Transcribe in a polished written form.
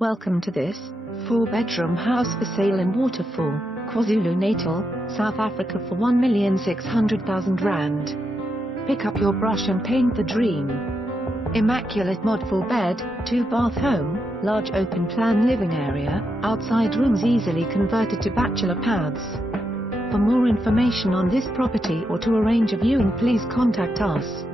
Welcome to this 4-bedroom house for sale in Waterfall, KwaZulu Natal, South Africa for R1,600,000. Pick up your brush and paint the dream. Immaculate mod 4-bed, 2-bath home, large open-plan living area, outside rooms easily converted to bachelor pads. For more information on this property or to arrange a viewing, please contact us.